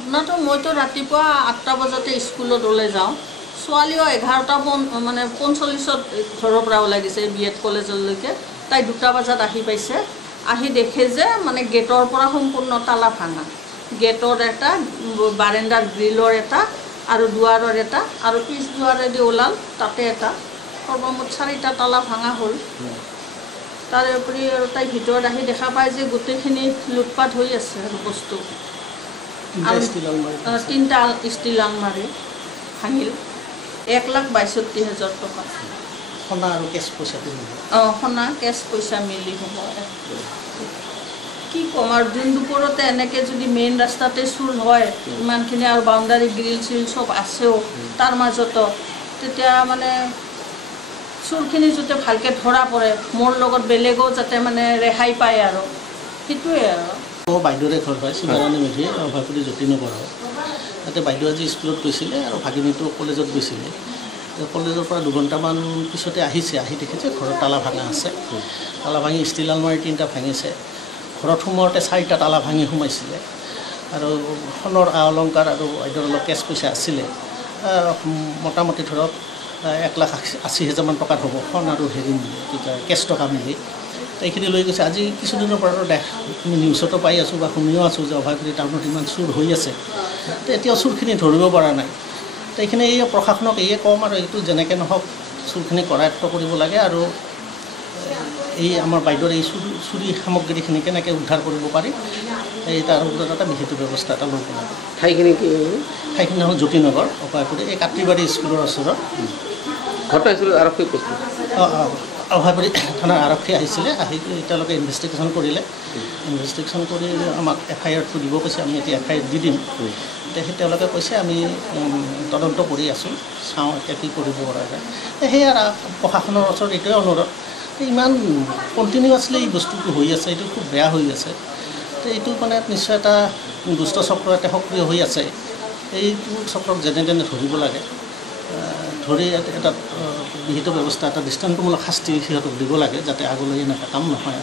ঘটনাটো মইতো ৰাতিপুৱা 8টা বজাতে স্কুলত ওলাই যাওঁ ছোৱালীও 11টা মানে 45ত ঘৰৰ পৰা ওলাই গৈছে বিএড কলেজলৈকে তাই 2টা বজাত আহি পাইছে আহি দেখে যে মানে গেটৰ পৰা সম্পূৰ্ণ তালা ভাঙা গেটৰ এটা বাৰাণ্ডাৰ গ্ৰিলৰ এটা আৰু দুৱাৰৰ এটা আৰু পিছ দুৱাৰেদি ওলাল তাতে এটা সৰ্বমুঠ 4টা তালা ভাঙা হ'ল তাৰ উপৰি আৰু তাই ভিতৰত আহি দেখা পায় যে গোটেইখিনি লুটপাট হৈ আছে আৰু বস্তু তিনটা ষ্টিল আলমাৰী ভাঙিল 1,62,000 টকা সোণা আৰু কেছ পইচা সোণা কেছ পইচা মিলি হ'ব কি ক'ম আৰু দিন দুপৰতে এনেকৈ যদি মেইন ৰাস্তাতে চুৰ হয় ইমানখিনি আৰু বাউণ্ডাৰী গ্ৰিল চিল চব আছেও তাৰ মাজতো তেতিয়া মানে চুৰখিনি যাতে ভালকৈ ধৰা পৰে মোৰ লগত বেলেগো যাতে মানে ৰেহাই পায় আৰু সেইটোৱে আৰু বাইদেউৰে ঘৰ হয় শিৱৰাণী মেধি অভয়পুৰী জ্যোতিনগৰ হয় তাতে বাইদেউ আজি স্কুলত গৈছিলে আৰু ভাগিনীটো কলেজত গৈছিলে কলেজৰ পৰা 2 ঘণ্টামান পিছতে আহিছে আহি দেখিছে ঘৰত তালা ভাঙা আছে তালা ভাঙি ষ্টিল আলমাৰী 3টা ভাঙিছে ঘৰত সোমাওঁতে 4টা তালা ভাঙি সোমাইছিলে আৰু সোণৰ অলংকাৰ আৰু বাইদেউৰ অলপ কেছ পইচা আছিলে মোটামুটি ধৰক 1,80,000 মান টকাৰ হ'ব সোণ আৰু হেৰি মিলি কি কয় কেছ টকা মিলি এইখিনি লৈ গৈছে আজি কিছুদিনৰ পৰা আমি নিউজতো পাই আছোঁ বা শুনিও আছোঁ যে অভয়পুৰী টাউনত ইমান চুৰ হৈ আছে এতিয়াও চুৰখিনি ধৰিব পৰা নাই এইখিনি এই প্ৰশাসনক এয়ে ক'ম আৰু এইটো যেনেকৈ নহওক চুৰখিনি কৰায়ত্ব কৰিব লাগে আৰু এই আমাৰ বাইদেউৰ এই চুৰি সামগ্ৰীখিনি কেনেকৈ উদ্ধাৰ কৰিব পাৰি এই তাৰ ওপৰত এটা বিহিত ব্যৱস্থা এটা ল'ব লাগে ঠাইখিনি কি ঠাইখিনি হ'ল জ্যোতিনগৰ অভয়পুৰী এই কাট্ৰিবাৰী স্কুলৰ ওচৰত ঘটনা স্কুলত আৰক্ষী উপস্থিত অভয়পুৰী থানাৰ আৰক্ষী আহিছিলে আহি তেওঁলোকে ইনভেষ্টিগেশ্যন কৰিলে ইনভেষ্টিগেশ্যন কৰি আমাক FIR-টো দিব কৈছে আমি এতিয়া FIR দি দিম সেই তেওঁলোকে কৈছে আমি তদন্ত কৰি আছোঁ চাওঁ এতিয়া কি কৰিব পৰা যায় সেয়া প্ৰশাসনৰ ওচৰত এইটোৱে অনুৰোধ ইমান কণ্টিনিউৱাছলি এই বস্তুটো হৈ আছে এইটো খুব বেয়া হৈ আছে এইটো মানে নিশ্চয় এটা দুষ্ট চক্ৰ এটা সক্ৰিয় হৈ আছে এইটো চক্ৰক যেনে তেনে ধৰিব লাগে ধৰি এটা বিহিত ব্যৱস্থা এটা দৃষ্টান্তমূলক শাস্তি সিহঁতক দিব লাগে যাতে আগলৈ এনেকুৱা কাম নহয়